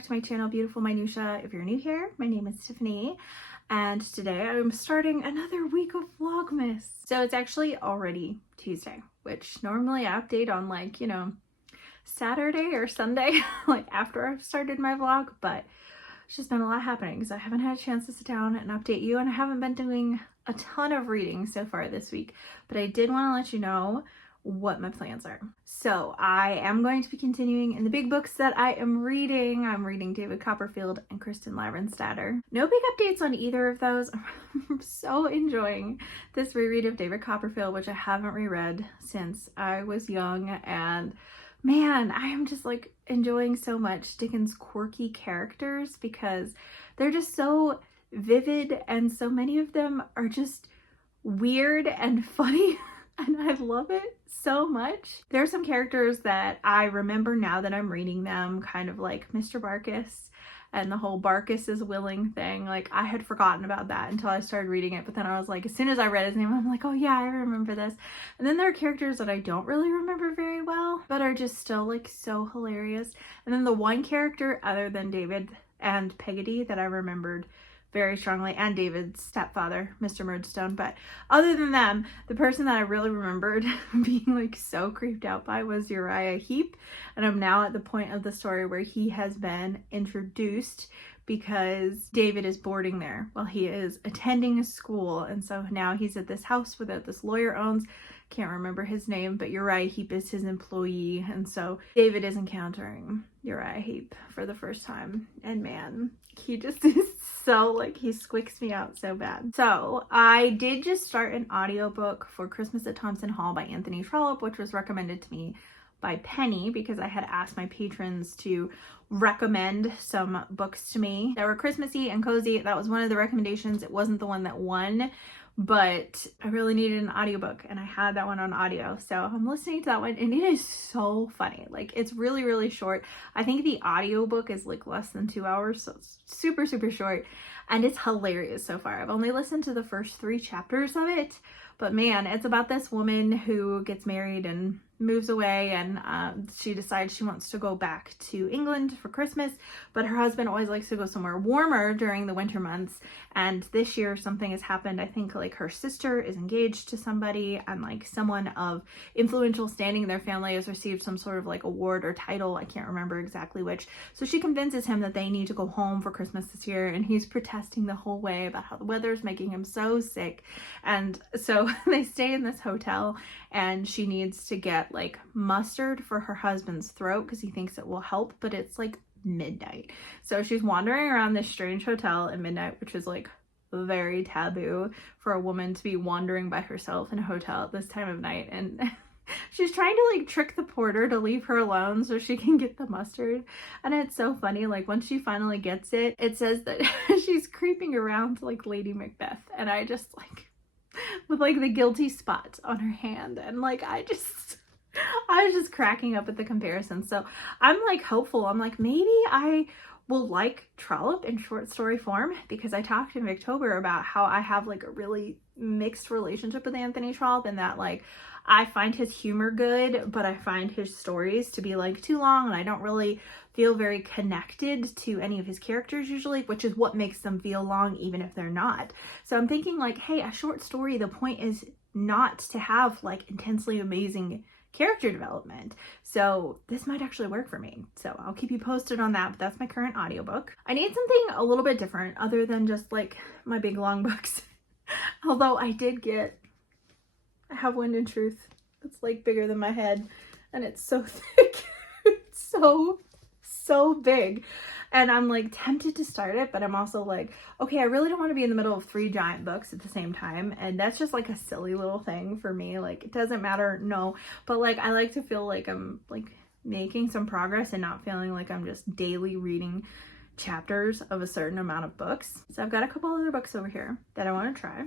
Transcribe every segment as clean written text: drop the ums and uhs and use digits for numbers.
back to my channel, Beautiful Minutia. If you're new here, my name is Tiffany, and today I'm starting another week of Vlogmas. So it's actually already Tuesday, which normally I update on like, Saturday or Sunday, like after I've started my vlog, but it's just been a lot happening because I haven't had a chance to sit down and update you, and I haven't been doing a ton of reading so far this week, but I did want to let you know what my plans are. So I am going to be continuing in the big books that I am reading. I'm reading David Copperfield and Kristen Lavrenstatter. No big updates on either of those. I'm so enjoying this reread of David Copperfield, which I haven't reread since I was young, and man, I am just like enjoying so much Dickens' quirky characters because they're just so vivid, and so many of them are just weird and funny. And I love it so much. There are some characters that I remember now that I'm reading them, kind of like Mr. Barkis and the whole Barkis is willing thing. Like, I had forgotten about that until I started reading it, but then I was like, as soon as I read his name, I'm like, oh yeah, I remember this. And then there are characters that I don't really remember very well, but are just still like so hilarious. And then the one character other than David and Peggotty that I remembered very strongly, and David's stepfather, Mr. Murdstone, but other than them, the person that I really remembered being like so creeped out by was Uriah Heep, and I'm now at the point of the story where he has been introduced because David is boarding there while he is attending a school, and so now he's at this house that this lawyer owns. Can't remember his name, but Uriah Heep is his employee, and so David is encountering Uriah Heep for the first time, and man, he just is so like, he squeaks me out so bad. So I did just start an audiobook for Christmas at Thompson Hall by Anthony Trollope, which was recommended to me by Penny because I had asked my patrons to recommend some books to me that were Christmassy and cozy. That was one of the recommendations. It wasn't the one that won, but I really needed an audiobook, and I had that one on audio, so I'm listening to that one, and it is so funny. Like, it's really, really short. I think the audiobook is like less than 2 hours, so it's super, super short, and it's hilarious so far. I've only listened to the first 3 chapters of it, but man, it's about this woman who gets married and moves away, and she decides she wants to go back to England for Christmas, but her husband always likes to go somewhere warmer during the winter months, and this year something has happened. I think like her sister is engaged to somebody, and like someone of influential standing in their family has received some sort of like award or title, I can't remember exactly which, so she convinces him that they need to go home for Christmas this year, and he's protesting the whole way about how the weather's making him so sick, and so they stay in this hotel, and she needs to get like mustard for her husband's throat because he thinks it will help, but it's like midnight, so she's wandering around this strange hotel at midnight, which is like very taboo for a woman to be wandering by herself in a hotel at this time of night, and she's trying to like trick the porter to leave her alone so she can get the mustard. And it's so funny, like once she finally gets it, it says that she's creeping around like Lady Macbeth, and I just like, with like the guilty spot on her hand, and like I was just cracking up at the comparison. So I'm like hopeful. I'm like, maybe I will like Trollope in short story form, because I talked in October about how I have like a really mixed relationship with Anthony Trollope, and that like I find his humor good, but I find his stories to be like too long, and I don't really feel very connected to any of his characters usually, which is what makes them feel long even if they're not. So I'm thinking like, hey, a short story, the point is not to have like intensely amazing character development, so this might actually work for me. So I'll keep you posted on that, but that's my current audiobook. I need something a little bit different other than just like my big long books. Although I have Wind and Truth. It's like bigger than my head, and it's so thick. It's so big, and I'm like tempted to start it, but I'm also like, okay, I really don't want to be in the middle of 3 giant books at the same time, and that's just like a silly little thing for me. Like, it doesn't matter, no, but like I like to feel like I'm like making some progress and not feeling like I'm just daily reading chapters of a certain amount of books. So I've got a couple other books over here that I want to try.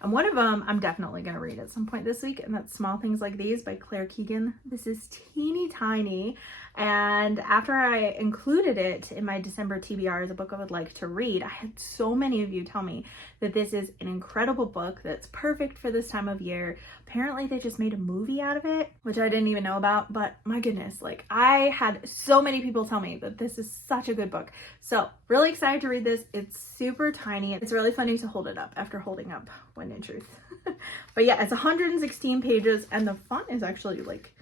And one of them I'm definitely going to read at some point this week, and that's Small Things Like These by Claire Keegan. This is teeny tiny, and after I included it in my December TBR as a book I would like to read, I had so many of you tell me that this is an incredible book that's perfect for this time of year. Apparently they just made a movie out of it, which I didn't even know about, but my goodness, like I had so many people tell me that this is such a good book. So really excited to read this. It's super tiny. It's really funny to hold it up after holding up When in Truth. But yeah, it's 116 pages and the font is actually like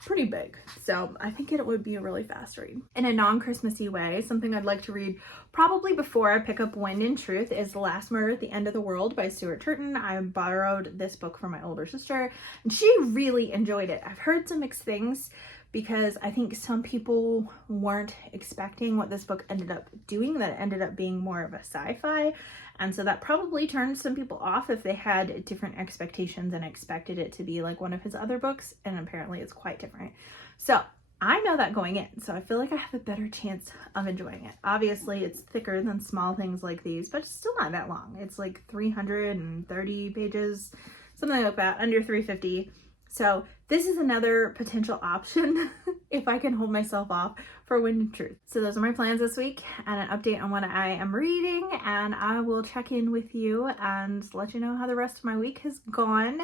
pretty big. So I think it would be a really fast read. In a non-Christmassy way, something I'd like to read probably before I pick up When in Truth is The Last Murder at the End of the World by Stuart Turton. I borrowed this book from my older sister and she really enjoyed it. I've heard some mixed things because I think some people weren't expecting what this book ended up doing, that it ended up being more of a sci-fi. And so that probably turned some people off if they had different expectations and expected it to be like one of his other books, and apparently it's quite different. So I know that going in, so I feel like I have a better chance of enjoying it. Obviously it's thicker than Small Things Like These, but it's still not that long. It's like 330 pages, something like that, under 350. So this is another potential option if I can hold myself off for When in Truth. So those are my plans this week and an update on what I am reading, and I will check in with you and let you know how the rest of my week has gone.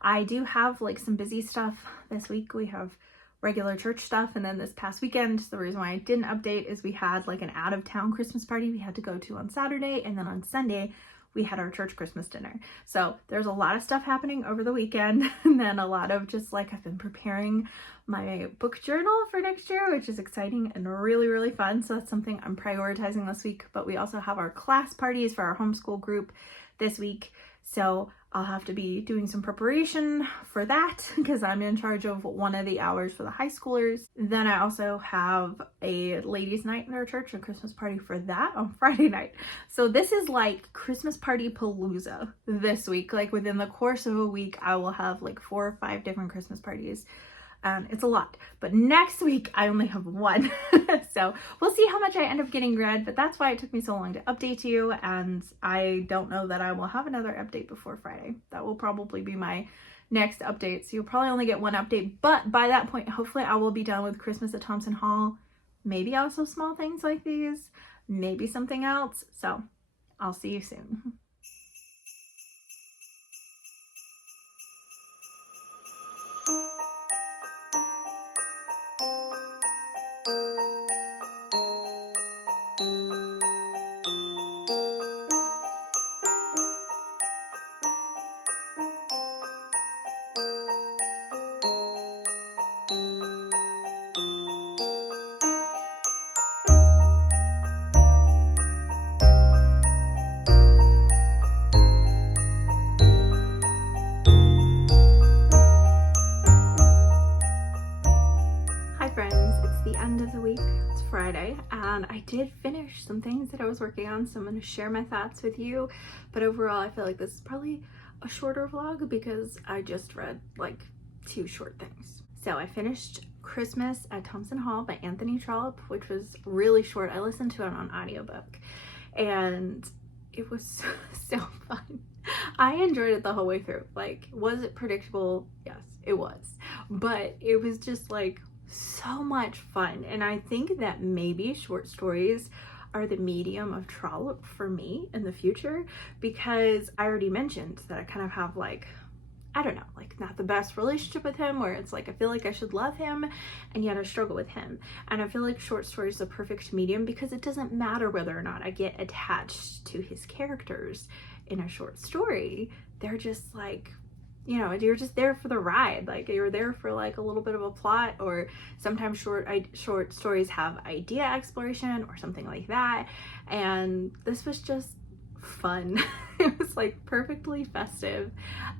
I do have like some busy stuff this week. We have regular church stuff, and then this past weekend, the reason why I didn't update is we had like an out of town Christmas party we had to go to on Saturday, and then on Sunday we had our church Christmas dinner. So there's a lot of stuff happening over the weekend, and then a lot of just like I've been preparing my book journal for next year, which is exciting and really, really fun. So that's something I'm prioritizing this week. But we also have our class parties for our homeschool group this week. So I'll have to be doing some preparation for that because I'm in charge of one of the hours for the high schoolers. Then I also have a ladies' night in our church, a Christmas party for that on Friday night. So this is like Christmas party palooza this week. Like within the course of a week, I will have like 4 or 5 different Christmas parties. It's a lot, but next week I only have one. So we'll see how much I end up getting read, but that's why it took me so long to update you. And I don't know that I will have another update before Friday. That will probably be my next update. So you'll probably only get one update, but by that point, hopefully I will be done with Christmas at Thompson Hall. Maybe also Small Things Like These, maybe something else. So I'll see you soon. Friday, and I did finish some things that I was working on, so I'm going to share my thoughts with you. But overall, I feel like this is probably a shorter vlog because I just read like 2 short things. So I finished Christmas at Thompson Hall by Anthony Trollope, which was really short. I listened to it on audiobook and it was so fun. I enjoyed it the whole way through. Like, was it predictable? Yes, it was. But it was just like so much fun, and I think that maybe short stories are the medium of Trollope for me in the future, because I already mentioned that I kind of have like, I don't know, like not the best relationship with him, where it's like I feel like I should love him and yet I struggle with him. And I feel like short stories is a perfect medium because it doesn't matter whether or not I get attached to his characters in a short story. They're just like, you know, you're just there for the ride. Like you're there for like a little bit of a plot, or sometimes short stories have idea exploration or something like that. And this was just fun. It was like perfectly festive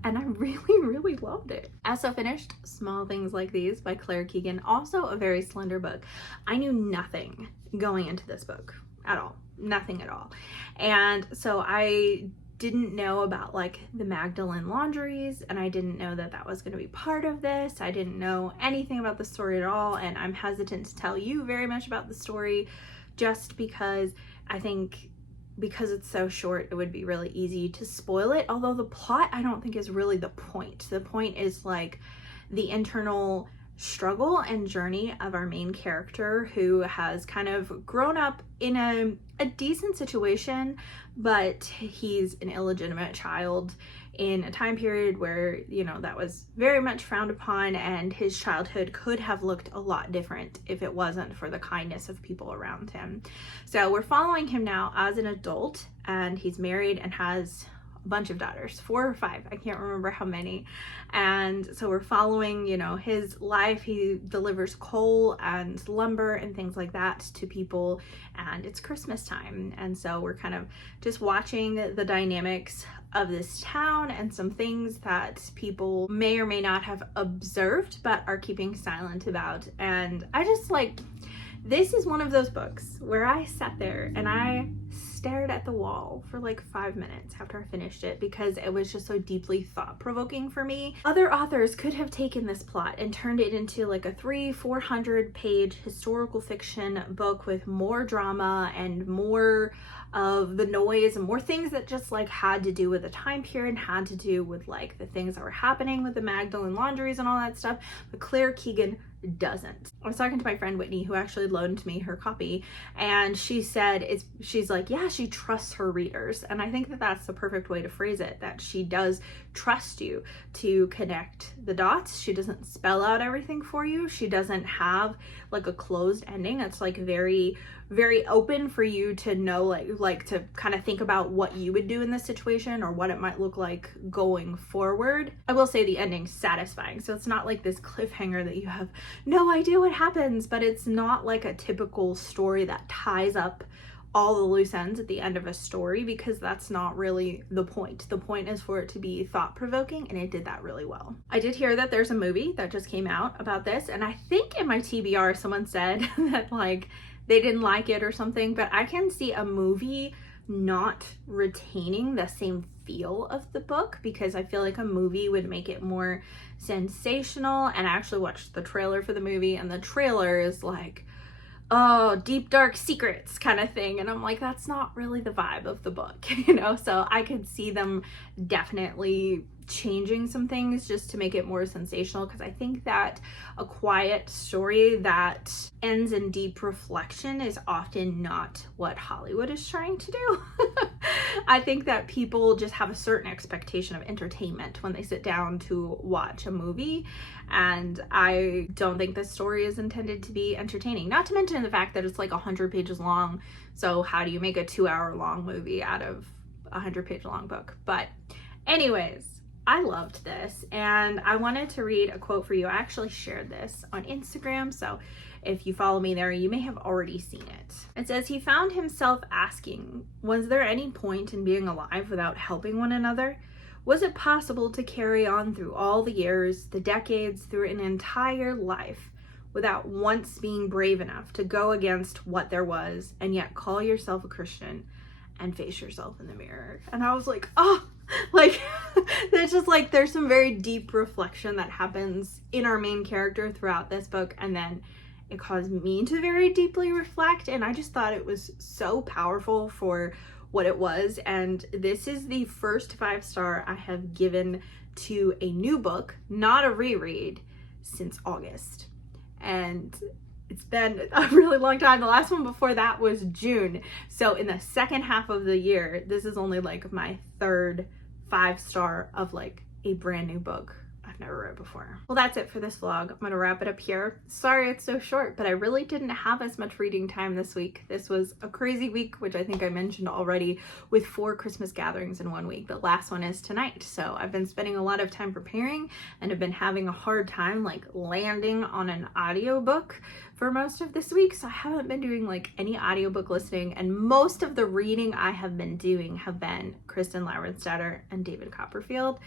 and I really loved it. I also finished Small Things Like These by Claire Keegan, also a very slender book. I knew nothing going into this book at all, nothing at all. And so I didn't know about like the Magdalene laundries, and I didn't know that that was going to be part of this. I didn't know anything about the story at all, and I'm hesitant to tell you very much about the story just because I think because it's so short, it would be really easy to spoil it. Although the plot, I don't think is really the point. The point is like the internal struggle and journey of our main character, who has kind of grown up in a decent situation, but he's an illegitimate child in a time period where, you know, that was very much frowned upon, and his childhood could have looked a lot different if it wasn't for the kindness of people around him. So we're following him now as an adult, and he's married and has a bunch of daughters, 4 or 5, I can't remember how many. And so we're following, you know, his life. He delivers coal and lumber and things like that to people, and it's Christmas time, and so we're kind of just watching the dynamics of this town and some things that people may or may not have observed but are keeping silent about. And I just like, this is one of those books where I sat there and I stared at the wall for like 5 minutes after I finished it, because it was just so deeply thought-provoking for me. Other authors could have taken this plot and turned it into like a 300-400 page historical fiction book with more drama and more of the noise and more things that just like had to do with the time period, had to do with like the things that were happening with the Magdalene laundries and all that stuff. But Claire Keegan doesn't. I was talking to my friend Whitney, who actually loaned me her copy, and she said she's like, yeah, she trusts her readers. And I think that that's the perfect way to phrase it, that she does trust you to connect the dots. She doesn't spell out everything for you. She doesn't have like a closed ending. It's like very, very open for you to know, like to kind of think about what you would do in this situation or what it might look like going forward. I will say the ending's satisfying. So it's not like this cliffhanger that you have no idea what happens, but it's not like a typical story that ties up all the loose ends at the end of a story, because that's not really the point. The point is for it to be thought-provoking, and it did that really well. I did hear that there's a movie that just came out about this, and I think in my TBR someone said that like they didn't like it or something, but I can see a movie not retaining the same feel of the book, because I feel like a movie would make it more sensational. And I actually watched the trailer for the movie, and the trailer is like, oh, deep dark secrets kind of thing, and I'm like, that's not really the vibe of the book, you know. So I could see them definitely changing some things just to make it more sensational, because I think that a quiet story that ends in deep reflection is often not what Hollywood is trying to do. I think that people just have a certain expectation of entertainment when they sit down to watch a movie, and I don't think this story is intended to be entertaining. Not to mention the fact that it's like 100 pages long, so how do you make a 2-hour long movie out of a 100-page long book? But anyways, I loved this, and I wanted to read a quote for you. I actually shared this on Instagram, so if you follow me there, you may have already seen it. It says, he found himself asking, was there any point in being alive without helping one another? Was it possible to carry on through all the years, the decades, through an entire life, without once being brave enough to go against what there was, and yet call yourself a Christian and face yourself in the mirror? And I was like, oh, like there's just like, there's some very deep reflection that happens in our main character throughout this book, and then it caused me to very deeply reflect, and I just thought it was so powerful for what it was. And this is the first 5-star I have given to a new book, not a reread, since August. And it's been a really long time. The last one before that was June. So in the second half of the year, this is only like my third 5-star of like a brand new book I've never read before. Well, that's it for this vlog. I'm gonna wrap it up here. Sorry it's so short, but I really didn't have as much reading time this week. This was a crazy week, which I think I mentioned already, with 4 Christmas gatherings in one week. The last one is tonight. So I've been spending a lot of time preparing, and have been having a hard time like landing on an audiobook for most of this week. So I haven't been doing like any audiobook listening, and most of the reading I have been doing have been Kristen Laurenstadter and David Copperfield.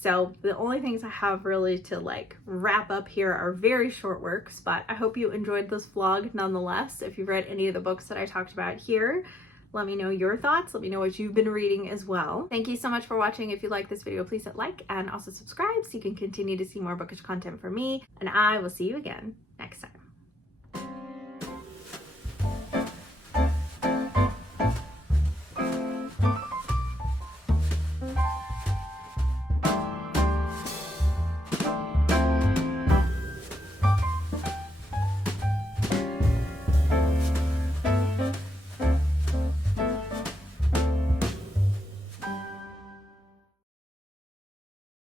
So the only things I have really to like wrap up here are very short works, but I hope you enjoyed this vlog nonetheless. If you've read any of the books that I talked about here, let me know your thoughts. Let me know what you've been reading as well. Thank you so much for watching. If you like this video, please hit like and also subscribe so you can continue to see more bookish content from me, and I will see you again next time.